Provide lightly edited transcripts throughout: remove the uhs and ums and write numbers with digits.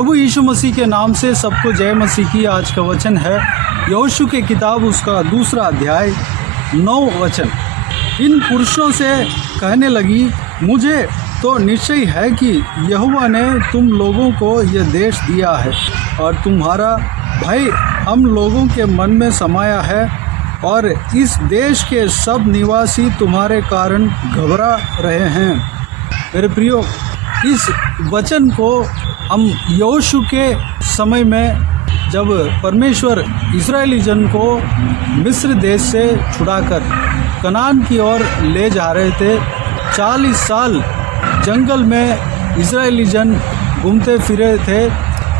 प्रभु यीशु मसीह के नाम से सबको जय मसीह की। आज का वचन है यहोशू की किताब उसका 2 अध्याय 9 वचन। इन पुरुषों से कहने लगी, मुझे तो निश्चय है कि यहोवा ने तुम लोगों को यह देश दिया है और तुम्हारा भय हम लोगों के मन में समाया है और इस देश के सब निवासी तुम्हारे कारण घबरा रहे हैं। मेरे प्रियो, इस वचन को हम यहोशू के समय में जब परमेश्वर इस्राएली जन को मिस्र देश से छुड़ाकर कनान की ओर ले जा रहे थे, 40 साल जंगल में इस्राएली जन घूमते फिरे थे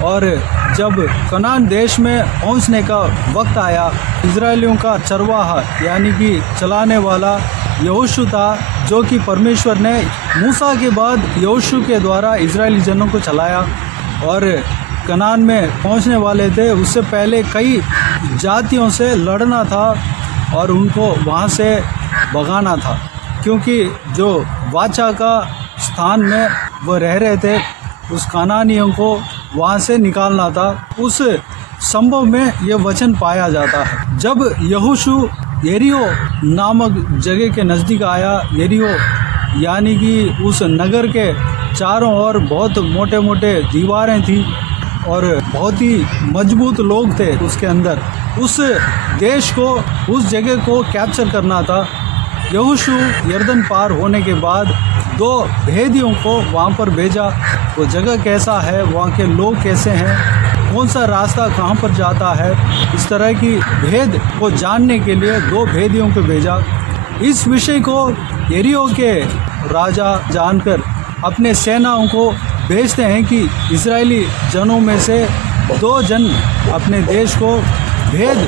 और जब कनान देश में पहुंचने का वक्त आया, इस्राएलियों का चरवाहा यानी कि चलाने वाला यहोशू था, जो कि परमेश्वर ने मूसा के बाद यहोशू के द्वारा इस्राएली जनों को चलाया और कनान में पहुंचने वाले थे। उससे पहले कई जातियों से लड़ना था और उनको वहां से भगाना था, क्योंकि जो वाचा का स्थान में वो रह रहे थे, उस कनानियों को वहाँ से निकालना था। उस संभव में यह वचन पाया जाता है। जब यहोशू यरीहो नामक जगह के नज़दीक आया, यरीहो यानी कि उस नगर के चारों ओर बहुत मोटे मोटे दीवारें थी और बहुत ही मजबूत लोग थे उसके अंदर। उस देश को, उस जगह को कैप्चर करना था। यहोशू यरदन पार होने के बाद 2 भेदियों को वहाँ पर भेजा। वो जगह कैसा है, वहाँ के लोग कैसे हैं, कौन सा रास्ता कहाँ पर जाता है, इस तरह की भेद को जानने के लिए 2 भेदियों को भेजा। इस विषय को यरीहो के राजा जानकर अपने सेनाओं को भेजते हैं कि इजरायली जनों में से 2 जन अपने देश को भेद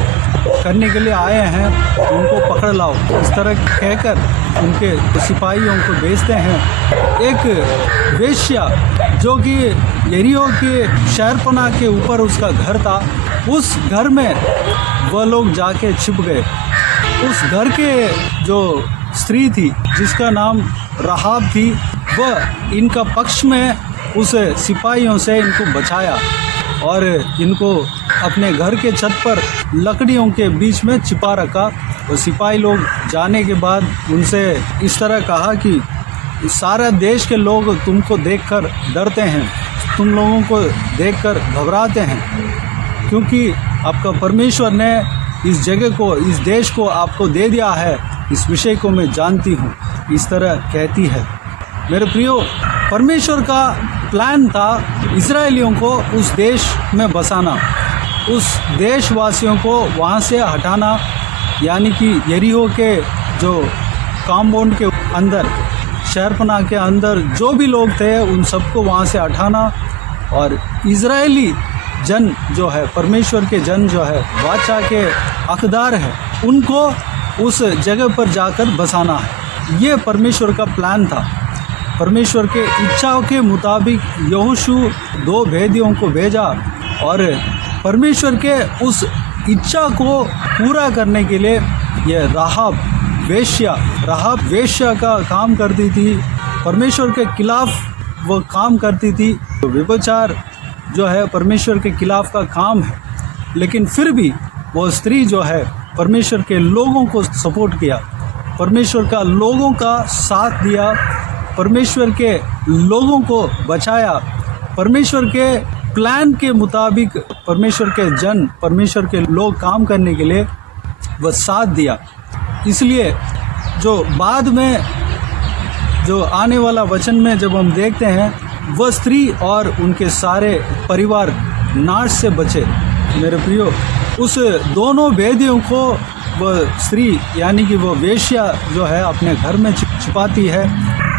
करने के लिए आए हैं, उनको पकड़ लाओ। इस तरह कहकर उनके सिपाहियों को भेजते हैं। एक वेश्या जो कि यरीहो के शहरपना के ऊपर उसका घर था, उस घर में वह लोग जाके छिप गए। उस घर के जो स्त्री थी जिसका नाम राहाब थी, वह इनका पक्ष में उस सिपाहियों से इनको बचाया और इनको अपने घर के छत पर लकड़ियों के बीच में छिपा रखा। और सिपाही लोग जाने के बाद उनसे इस तरह कहा कि सारा देश के लोग तुमको देखकर डरते हैं, तुम लोगों को देखकर घबराते हैं, क्योंकि आपका परमेश्वर ने इस जगह को, इस देश को आपको दे दिया है। इस विषय को मैं जानती हूँ, इस तरह कहती है। मेरे प्रियो, परमेश्वर का प्लान था इस्राएलियों को उस देश में बसाना, उस देशवासियों को वहाँ से हटाना, यानी कि यरीहो के जो कॉम्पाउंड के अंदर, शहरपना के अंदर जो भी लोग थे उन सबको वहाँ से हटाना और इजरायली जन जो है, परमेश्वर के जन जो है, वाचा के हकदार है, उनको उस जगह पर जाकर बसाना है। ये परमेश्वर का प्लान था। परमेश्वर के इच्छाओं के मुताबिक यहोशू 2 भेदियों को भेजा और परमेश्वर के उस इच्छा को पूरा करने के लिए ये राहाब वेश्या का काम करती थी, परमेश्वर के खिलाफ वो काम करती थी। तो व्यभिचार जो है परमेश्वर के खिलाफ का काम है, लेकिन फिर भी वो स्त्री जो है परमेश्वर के लोगों को सपोर्ट किया, परमेश्वर का लोगों का साथ दिया, परमेश्वर के लोगों को बचाया, परमेश्वर के प्लान के मुताबिक परमेश्वर के जन, परमेश्वर के लोग काम करने के लिए वह साथ दिया। इसलिए जो बाद में जो आने वाला वचन में जब हम देखते हैं, वह स्त्री और उनके सारे परिवार नाश से बचे। मेरे प्रियो, उस दोनों भेदियों को वह स्त्री यानी कि वह वेश्या जो है अपने घर में छिपाती है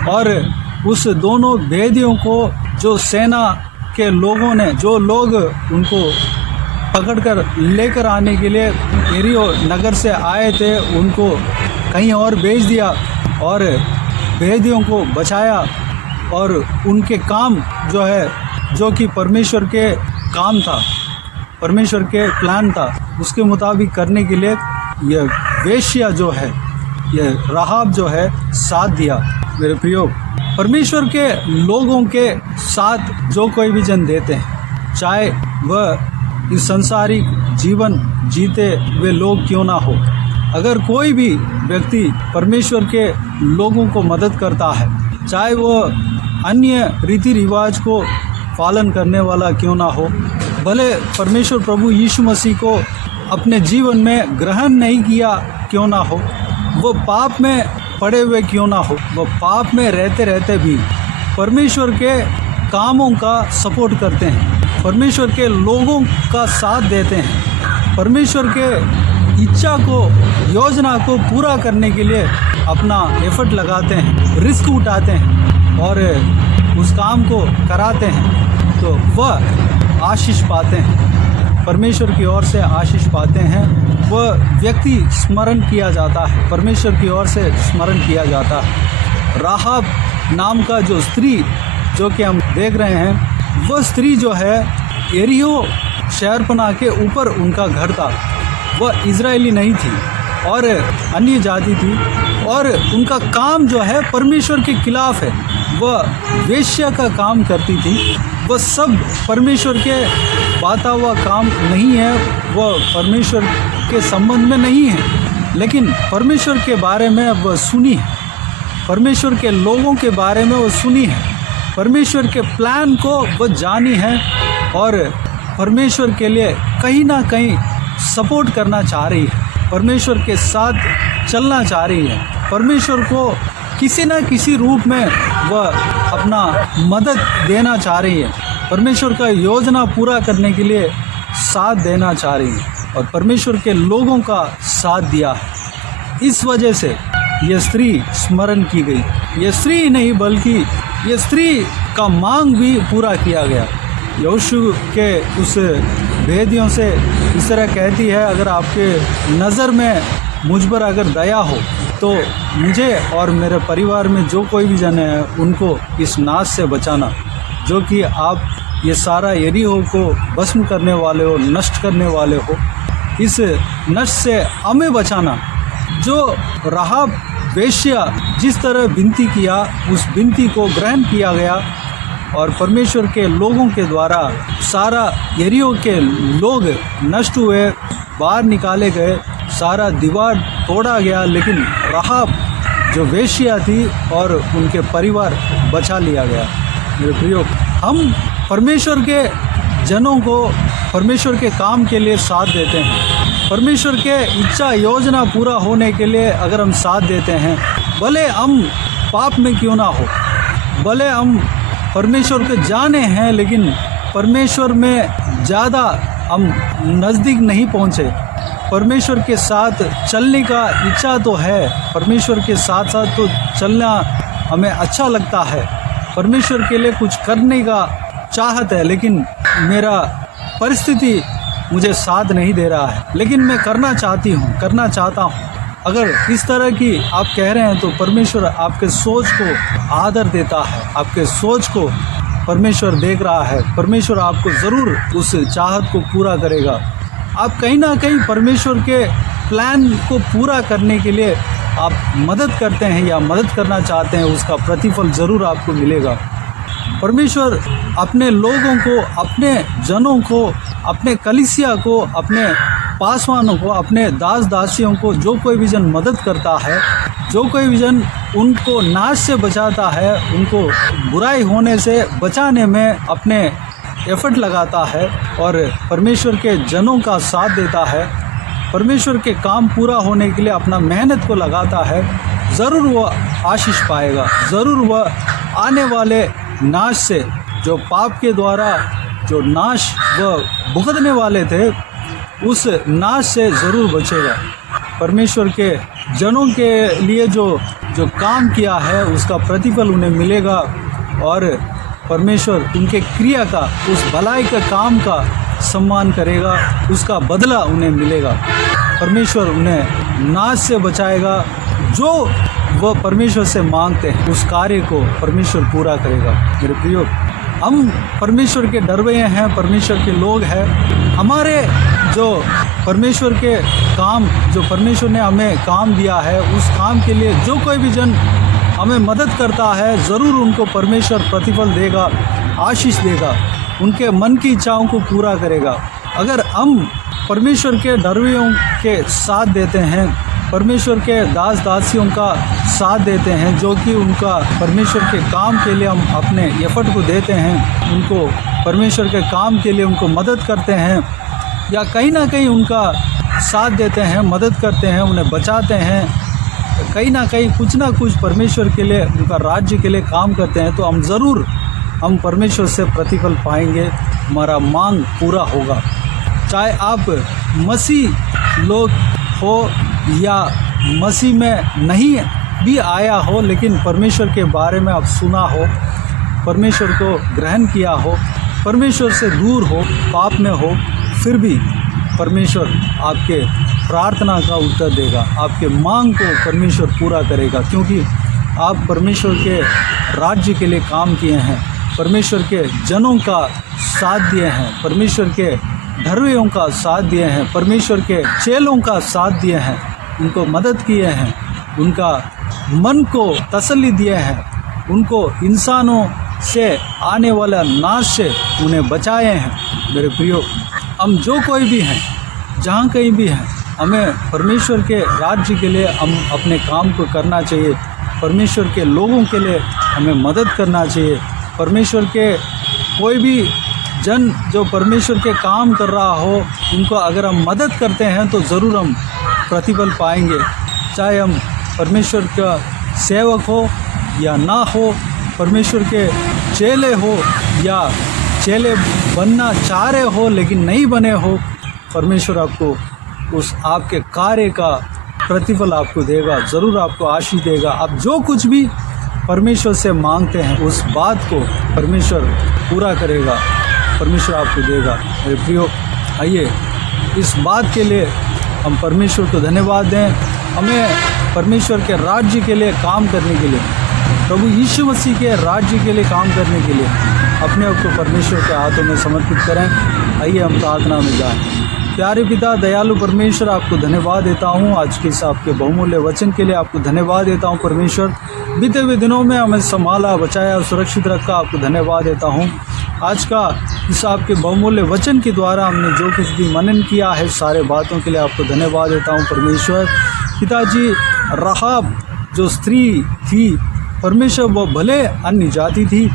और उस दोनों भेदियों को जो सेना के लोगों ने, जो लोग उनको पकड़कर लेकर आने के लिए यरीहो नगर से आए थे, उनको कहीं और भेज दिया और भेदियों को बचाया और उनके काम जो है, जो कि परमेश्वर के काम था, परमेश्वर के प्लान था, उसके मुताबिक करने के लिए यह वेश्या जो है, यह राहाब जो है साथ दिया। मेरे प्रियो, परमेश्वर के लोगों के साथ जो कोई भी जन देते हैं, चाहे वह इस संसारिक जीवन जीते हुए लोग क्यों ना हो। अगर कोई भी व्यक्ति परमेश्वर के लोगों को मदद करता है, चाहे वह अन्य रीति रिवाज को पालन करने वाला क्यों ना हो, भले परमेश्वर प्रभु यीशु मसीह को अपने जीवन में ग्रहण नहीं किया क्यों ना हो, वो पाप में पड़े हुए क्यों ना हो, वो पाप में रहते रहते भी परमेश्वर के कामों का सपोर्ट करते हैं, परमेश्वर के लोगों का साथ देते हैं, परमेश्वर के इच्छा को, योजना को पूरा करने के लिए अपना एफर्ट लगाते हैं, रिस्क उठाते हैं और उस काम को कराते हैं, तो वह आशीष पाते हैं, परमेश्वर की ओर से आशीष पाते हैं। वह व्यक्ति स्मरण किया जाता है, परमेश्वर की ओर से स्मरण किया जाता है। राहाब नाम का जो स्त्री जो कि हम देख रहे हैं, वह स्त्री जो है यरीहो शहरपनाह के ऊपर उनका घर था। वह इजरायली नहीं थी और अन्य जाति थी और उनका काम जो है परमेश्वर के खिलाफ है। वह वेश्या का काम करती थी। वह सब परमेश्वर के बाता हुआ काम नहीं है, वह परमेश्वर के संबंध में नहीं है, लेकिन परमेश्वर के बारे में वह सुनी है, परमेश्वर के लोगों के बारे में वह सुनी है, परमेश्वर के प्लान को वह जानी है और परमेश्वर के लिए कहीं ना कहीं सपोर्ट करना चाह रही है, परमेश्वर के साथ चलना चाह रही है, परमेश्वर को किसी न किसी रूप में वह अपना मदद देना चाह रही है, परमेश्वर का योजना पूरा करने के लिए साथ देना चाह रही है और परमेश्वर के लोगों का साथ दिया है। इस वजह से यह स्त्री स्मरण की गई। यह स्त्री ही नहीं बल्कि यह स्त्री का मांग भी पूरा किया गया। यहोशू के उस भेदियों से इस तरह कहती है, अगर आपके नज़र में मुझ पर अगर दया हो तो मुझे और मेरे परिवार में जो कोई भी जन है उनको इस नाश से बचाना, जो कि आप ये सारा यरीहो को भस्म करने वाले हो, नष्ट करने वाले हो, इस नष्ट से हमें बचाना। जो राहाब वेश्या जिस तरह विनती किया, उस विनती को ग्रहण किया गया और परमेश्वर के लोगों के द्वारा सारा यरीहो के लोग नष्ट हुए, बाहर निकाले गए, सारा दीवार तोड़ा गया, लेकिन राहाब जो वेश्या थी और उनके परिवार बचा लिया गया। मेरे प्रियो, हम परमेश्वर के जनों को परमेश्वर के काम के लिए साथ देते हैं, परमेश्वर के इच्छा योजना पूरा होने के लिए अगर हम साथ देते हैं, भले हम पाप में क्यों ना हो, भले हम परमेश्वर को जाने हैं लेकिन परमेश्वर में ज़्यादा हम नज़दीक नहीं पहुँचे, परमेश्वर के साथ चलने का इच्छा तो है, परमेश्वर के साथ साथ तो चलना हमें अच्छा लगता है, परमेश्वर के लिए कुछ करने का चाहत है, लेकिन मेरा परिस्थिति मुझे साथ नहीं दे रहा है, लेकिन मैं करना चाहता हूँ। अगर इस तरह की आप कह रहे हैं तो परमेश्वर आपके सोच को आदर देता है, आपके सोच को परमेश्वर देख रहा है, परमेश्वर आपको ज़रूर उस चाहत को पूरा करेगा। आप कहीं ना कहीं परमेश्वर के प्लान को पूरा करने के लिए आप मदद करते हैं या मदद करना चाहते हैं, उसका प्रतिफल ज़रूर आपको मिलेगा। परमेश्वर अपने लोगों को, अपने जनों को, अपने कलीसिया को, अपने पासवानों को, अपने दास दासियों को, जो कोई भी जन मदद करता है, जो कोई भी जन उनको नाश से बचाता है, उनको बुराई होने से बचाने में अपने एफर्ट लगाता है और परमेश्वर के जनों का साथ देता है, परमेश्वर के काम पूरा होने के लिए अपना मेहनत को लगाता है, ज़रूर वह आशीष पाएगा, ज़रूर वह आने वाले नाश से, जो पाप के द्वारा जो नाश वह भुगतने वाले थे, उस नाश से ज़रूर बचेगा। परमेश्वर के जनों के लिए जो काम किया है उसका प्रतिफल उन्हें मिलेगा और परमेश्वर उनके क्रिया का, उस भलाई का काम का सम्मान करेगा, उसका बदला उन्हें मिलेगा। परमेश्वर उन्हें नाश से बचाएगा, जो वह परमेश्वर से मांगते हैं उस कार्य को परमेश्वर पूरा करेगा। मेरे प्रियो, हम परमेश्वर के डरवे हैं, परमेश्वर के लोग हैं। हमारे जो परमेश्वर के काम, जो परमेश्वर ने हमें काम दिया है, उस काम के लिए जो कोई भी जन हमें मदद करता है, ज़रूर उनको परमेश्वर प्रतिफल देगा, आशीष देगा। उनके मन की इच्छाओं को पूरा करेगा। अगर हम परमेश्वर के डरवियों के साथ देते हैं, परमेश्वर के दास दासियों का साथ देते हैं, जो कि उनका परमेश्वर के काम के लिए हम अपने एफर्ट को देते हैं, उनको परमेश्वर के काम के लिए उनको मदद करते हैं, या कहीं ना कहीं उनका साथ देते हैं, मदद करते हैं, उन्हें बचाते हैं, कहीं ना कहीं कुछ ना कुछ परमेश्वर के लिए, उनका राज्य के लिए काम करते हैं, तो हम परमेश्वर से प्रतिफल पाएंगे, हमारा मांग पूरा होगा। चाहे आप मसीह लोग हो या मसीह में नहीं भी आया हो, लेकिन परमेश्वर के बारे में आप सुना हो, परमेश्वर को ग्रहण किया हो, परमेश्वर से दूर हो, पाप में हो, फिर भी परमेश्वर आपके प्रार्थना का उत्तर देगा, आपके मांग को परमेश्वर पूरा करेगा, क्योंकि आप परमेश्वर के राज्य के लिए काम किए हैं, परमेश्वर के जनों का साथ दिए हैं, परमेश्वर के धर्मियों का साथ दिए हैं, परमेश्वर के चेलों का साथ दिए हैं, उनको मदद किए हैं, उनका मन को तसल्ली दिए हैं, उनको इंसानों से आने वाला नाश से उन्हें बचाए हैं। मेरे प्रियो, हम जो कोई भी हैं, जहाँ कहीं भी हैं, हमें परमेश्वर के राज्य के लिए हम अपने काम को करना चाहिए, परमेश्वर के लोगों के लिए हमें मदद करना चाहिए। परमेश्वर के कोई भी जन जो परमेश्वर के काम कर रहा हो, उनको अगर हम मदद करते हैं तो ज़रूर हम प्रतिफल पाएंगे। चाहे हम परमेश्वर का सेवक हो या ना हो, परमेश्वर के चेले हो या चेले बनना चाह रहे हो लेकिन नहीं बने हो, परमेश्वर आपको उस आपके कार्य का प्रतिफल आपको देगा, ज़रूर आपको आशीष देगा। आप जो कुछ भी परमेश्वर से मांगते हैं, उस बात को परमेश्वर पूरा करेगा, परमेश्वर आपको देगा। मेरे प्रियो, आइए इस बात के लिए हम परमेश्वर को धन्यवाद दें। हमें परमेश्वर के राज्य के लिए काम करने के लिए, प्रभु यीशु मसीह के राज्य के लिए काम करने के लिए अपने आप को परमेश्वर के हाथों में समर्पित करें। आइए हम प्रार्थना में जाएं। प्यारे पिता, दयालु परमेश्वर, आपको धन्यवाद देता हूँ आज के इस आपके बहुमूल्य वचन के लिए। आपको धन्यवाद देता हूँ परमेश्वर, बीते हुए दिनों में हमें संभाला, बचाया और सुरक्षित रखा। आपको धन्यवाद देता हूँ आज का इस आपके बहुमूल्य वचन के द्वारा हमने जो कुछ भी मनन किया है, सारे बातों के लिए आपको धन्यवाद देता हूँ परमेश्वर। पिताजी, राहाब जो स्त्री थी परमेश्वर, वो भले अन्य जाति थी,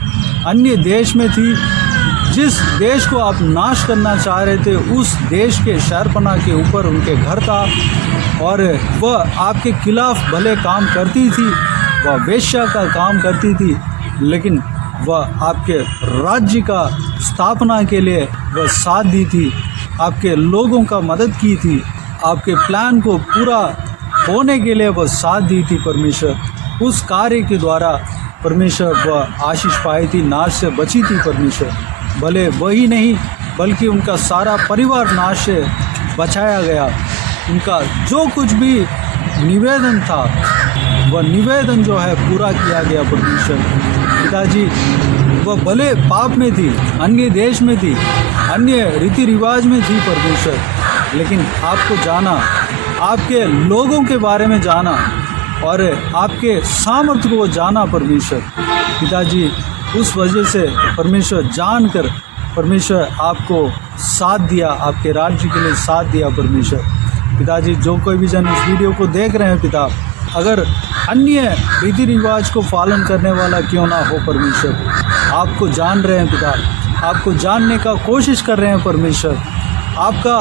अन्य देश में थी, जिस देश को आप नाश करना चाह रहे थे, उस देश के शहरपनाह के ऊपर उनके घर था, और वह आपके खिलाफ भले काम करती थी, वह वेश्या का काम करती थी, लेकिन वह आपके राज्य का स्थापना के लिए वह साथ दी थी, आपके लोगों का मदद की थी, आपके प्लान को पूरा होने के लिए वह साथ दी थी परमेश्वर। उस कार्य के द्वारा परमेश्वर वह आशीष पाई थी, नाश से बची थी परमेश्वर। भले वही नहीं बल्कि उनका सारा परिवार नाश से बचाया गया। उनका जो कुछ भी निवेदन था, वह निवेदन जो है पूरा किया गया परमेश्वर। पिताजी, वह भले पाप में थी, अन्य देश में थी, अन्य रीति रिवाज में थी परमेश्वर, लेकिन आपको जाना, आपके लोगों के बारे में जाना और आपके सामर्थ्य को जाना परमेश्वर। पिताजी, उस वजह से परमेश्वर जानकर परमेश्वर आपको साथ दिया, आपके राज्य के लिए साथ दिया परमेश्वर। पिताजी, जो कोई भी जन इस वीडियो को देख रहे हैं पिता, अगर अन्य रीति रिवाज को पालन करने वाला क्यों ना हो परमेश्वर, आपको जान रहे हैं पिता, आपको जानने का कोशिश कर रहे हैं परमेश्वर, आपका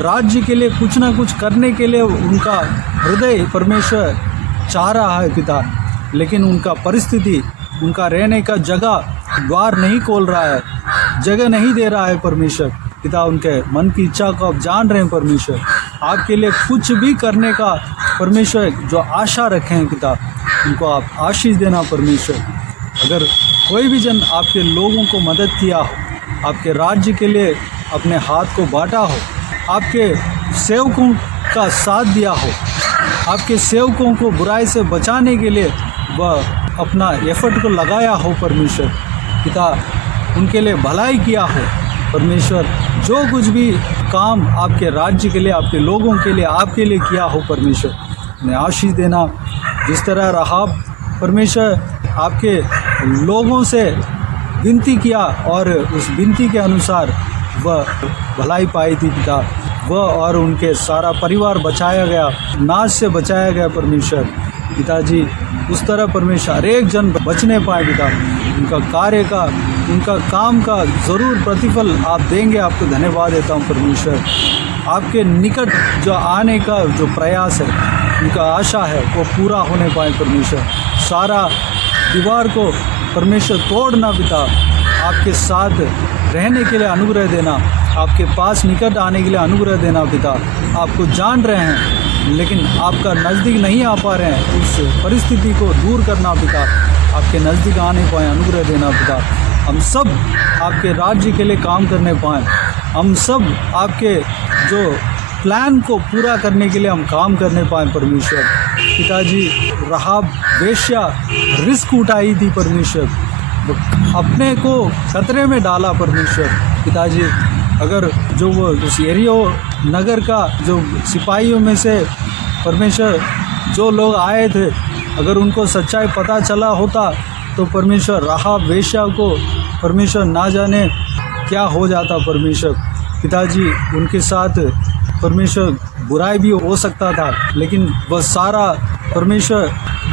राज्य के लिए कुछ ना कुछ करने के लिए उनका हृदय परमेश्वर चाह रहा है पिता, लेकिन उनका परिस्थिति, उनका रहने का जगह द्वार नहीं खोल रहा है, जगह नहीं दे रहा है परमेश्वर। पिता, उनके मन की इच्छा को आप जान रहे हैं परमेश्वर, आपके लिए कुछ भी करने का परमेश्वर जो आशा रखे हैं पिता, उनको आप आशीष देना परमेश्वर। अगर कोई भी जन आपके लोगों को मदद किया हो, आपके राज्य के लिए अपने हाथ को बांटा हो, आपके सेवकों का साथ दिया हो, आपके सेवकों को बुराई से बचाने के लिए वह अपना एफर्ट को लगाया हो परमेश्वर, पिता उनके लिए भलाई किया हो परमेश्वर, जो कुछ भी काम आपके राज्य के लिए, आपके लोगों के लिए, आपके लिए किया हो परमेश्वर, उन्हें आशीष देना। जिस तरह राहाब परमेश्वर आपके लोगों से विनती किया और उस विनती के अनुसार वह भलाई पाई थी पिता। वह और उनके सारा परिवार बचाया गया, नाश से बचाया गया परमेश्वर। पिताजी उस तरह परमेश्वर हर एक जन बचने पाए पिता। उनका कार्य का, उनका काम का ज़रूर प्रतिफल आप देंगे। आपको धन्यवाद देता हूँ परमेश्वर। आपके निकट जो आने का जो प्रयास है, उनका आशा है, वो पूरा होने पाए परमेश्वर। सारा दीवार को परमेश्वर तोड़ना पिता, आपके साथ रहने के लिए अनुग्रह देना, आपके पास निकट आने के लिए अनुग्रह देना पिता। आपको जान रहे हैं लेकिन आपका नज़दीक नहीं आ पा रहे हैं, उस परिस्थिति को दूर करना पिता। आपके नज़दीक आने पाए अनुग्रह देना पिता। हम सब आपके राज्य के लिए काम करने पाएँ, हम सब आपके जो प्लान को पूरा करने के लिए हम काम करने पाएँ परमेश्वर। पिताजी राहाब वेश्या रिस्क उठाई थी परमेश्वर, अपने को खतरे में डाला परमेश्वर। पिताजी अगर जो वो उस एरियो नगर का जो सिपाहियों में से परमेश्वर जो लोग आए थे, अगर उनको सच्चाई पता चला होता तो परमेश्वर राहाब वेश्या को परमेश्वर ना जाने क्या हो जाता परमेश्वर। पिताजी उनके साथ परमेश्वर बुराई भी हो सकता था, लेकिन वह सारा परमेश्वर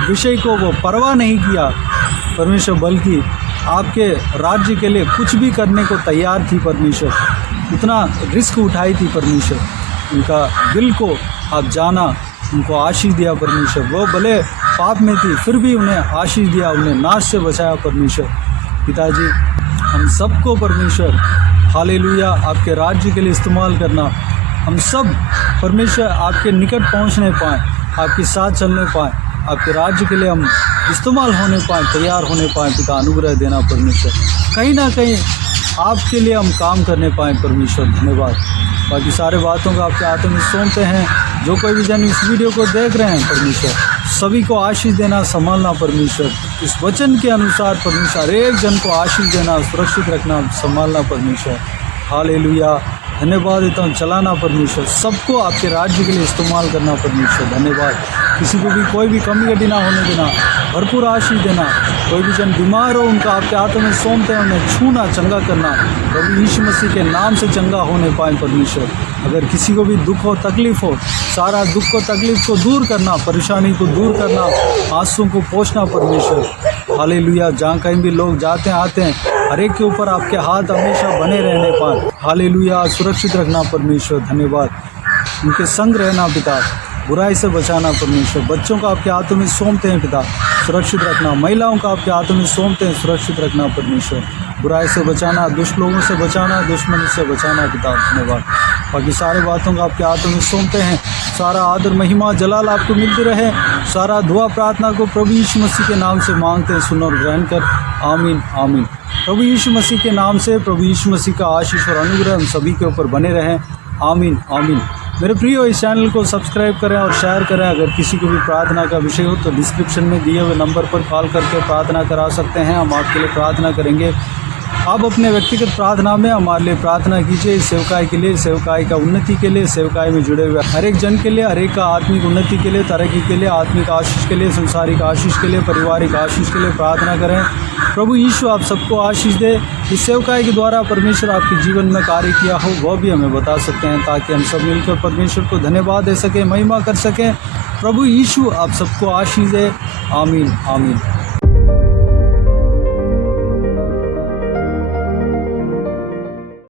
विषय को वो परवाह नहीं किया परमेश्वर, बल्कि आपके राज्य के लिए कुछ भी करने को तैयार थी परमेश्वर। उतना रिस्क उठाई थी परमेश्वर। उनका दिल को आप जाना, उनको आशीष दिया परमेश्वर। वो भले पाप में थी फिर भी उन्हें आशीष दिया, उन्हें नाश से बचाया परमेश्वर। पिताजी हम सबको परमेश्वर हालेलुया आपके राज्य के लिए इस्तेमाल करना। हम सब परमेश्वर आपके निकट पहुंचने पाएँ, आपके साथ चलने पाएँ, आपके राज्य के लिए हम इस्तेमाल होने पाएँ, तैयार होने पाएँ पिता। अनुग्रह देना परमेश्वर, कहीं ना कहीं आपके लिए हम काम करने पाएँ परमेश्वर। धन्यवाद। बाकी सारे बातों का आपके हाथों में सौंपते हैं। जो कोई भी जन इस वीडियो को देख रहे हैं परमेश्वर, सभी को आशीष देना, संभालना परमेश्वर। इस वचन के अनुसार परमेश्वर एक जन को आशीष देना, सुरक्षित रखना, संभालना परमेश्वर। हालेलुया। धन्यवाद देता हूँ, चलाना परमेश्वर। सबको आपके राज्य के लिए इस्तेमाल करना परमेश्वर। धन्यवाद। किसी को भी कोई भी कमी कटी ना होने देना, भरपूर आशीष देना। कोई भी जन बीमार हो उनका आपके हाथों में सौंपते हैं, उन्हें छूना, चंगा करना। प्रभु यीशु मसीह के नाम से चंगा होने पाए परमेश्वर। अगर किसी को भी दुख हो, तकलीफ हो, सारा दुख को, तकलीफ को दूर करना, परेशानी को दूर करना, आंसुओं को पोंछना परमेश्वर। हालेलुया। जहाँ कहीं भी लोग जाते हैं आते हैं, हर एक के ऊपर आपके हाथ हमेशा बने रहने पाए। हालेलुया। सुरक्षित रखना परमेश्वर। धन्यवाद। उनके संग रहना पिता, बुराई से बचाना परमेश्वर। बच्चों को आपके हाथों में सौंपते हैं पिता, सुरक्षित रखना। महिलाओं को आपके हाथों में सौंपते हैं, सुरक्षित रखना परमेश्वर। बुराई से बचाना, दुष्ट लोगों से बचाना, दुश्मनी से बचाना पिता। धन्यवाद। बाकी सारे बातों को आपके हाथों में सौंपते हैं। सारा आदर, महिमा, जलाल आपको मिलती रहे। सारा दुआ प्रार्थना को प्रभु यीशु मसीह के नाम से मांगते हैं, सुन और ग्रहण कर। आमीन आमीन। प्रभु यीशु मसीह के नाम से प्रभु यीशु मसीह का आशीष और अनुग्रह हम सभी के ऊपर बने रहें। आमीन आमीन। मेरे प्रियो, इस चैनल को सब्सक्राइब करें और शेयर करें। अगर किसी को भी प्रार्थना का विषय हो तो डिस्क्रिप्शन में दिए हुए नंबर पर कॉल करके प्रार्थना करा सकते हैं। हम आपके लिए प्रार्थना करेंगे। आप अपने व्यक्तिगत प्रार्थना में हमारे लिए प्रार्थना कीजिए। इस सेवकाई के लिए, सेवकाई का उन्नति के लिए, सेवकाई में जुड़े हुए हर एक जन के लिए, हर एक का आत्मिक उन्नति के लिए, तरक्की के लिए, आत्मिक आशीष के लिए, संसारिक आशीष के लिए, पारिवारिक आशीष के लिए प्रार्थना करें। प्रभु यीशु आप सबको आशीष दे। इस सेवकाई के द्वारा परमेश्वर आपके जीवन में कार्य किया हो वह भी हमें बता सकते हैं, ताकि हम सब मिलकर परमेश्वर को धन्यवाद दे सकें, महिमा कर सकें। प्रभु यीशु आप सबको आशीष दे। आमीन आमीन।